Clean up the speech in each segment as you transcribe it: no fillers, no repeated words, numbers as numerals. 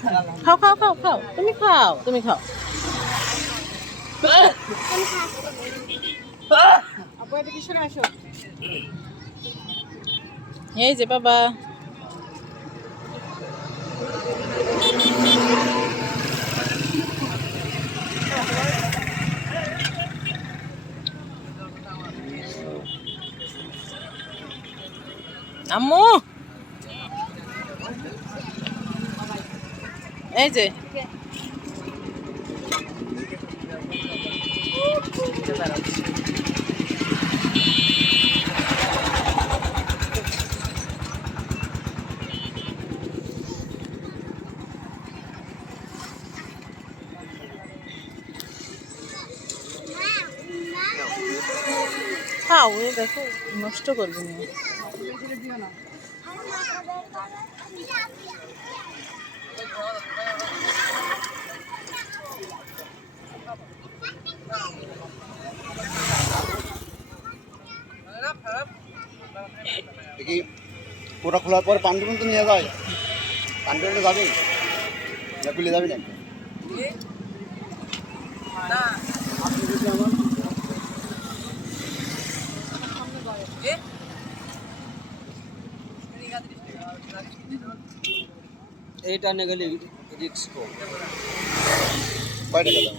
খাও খাও খাও খাও, তুমি খাও, তুমি খাও। এই যে বাবা, আম্মু, এই যে খাও, এই দেখো নষ্ট করবি না। দেখি ওটা খোলার পরে পান্ডু তো নিয়ে যায়, পান্ডু যাবি না, খুলে যাবি না? এইটা নিয়ে গেলে রিক্স কম। কয় টাকা দাম?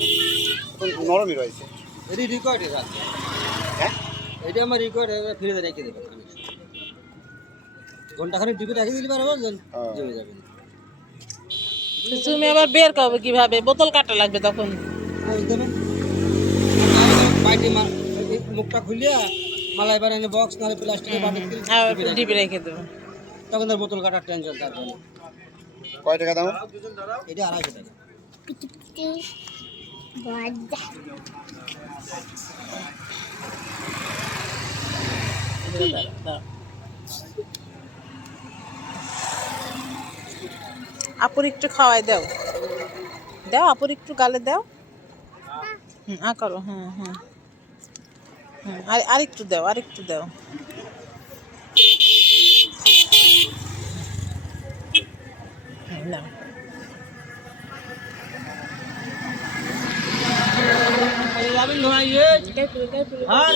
এখন নরমই রয়েছে। এটি রিকোয়ার্ড আছে। হ্যাঁ, এটা আমার রিকোয়ার্ড ফ্রিজে রেখে দেবে, ঘন্টাখানি টিপে রেখে দিলে পারবো, জমে যাবে। তুমি আবার বের করবে কিভাবে? বোতল কাটা লাগবে তখন। দেবেন বাইটি মুখটা খুলিয়া মালাই বানানো বক্স নাহলে প্লাস্টিকের বাটি ডিপে রেখে দেবো। তখন তার বোতল কাটার টেনশন থাকবে না। কয় টাকা দাম? এটা 250 টাকা। আপুর একটু খাওয়াই দাও, দাও আপুর একটু গালে দাও। করো, হ্যাঁ হ্যাঁ হ্যাঁ, আরেকটু দাও, আরেকটু দাও। নাও। হ্যাঁ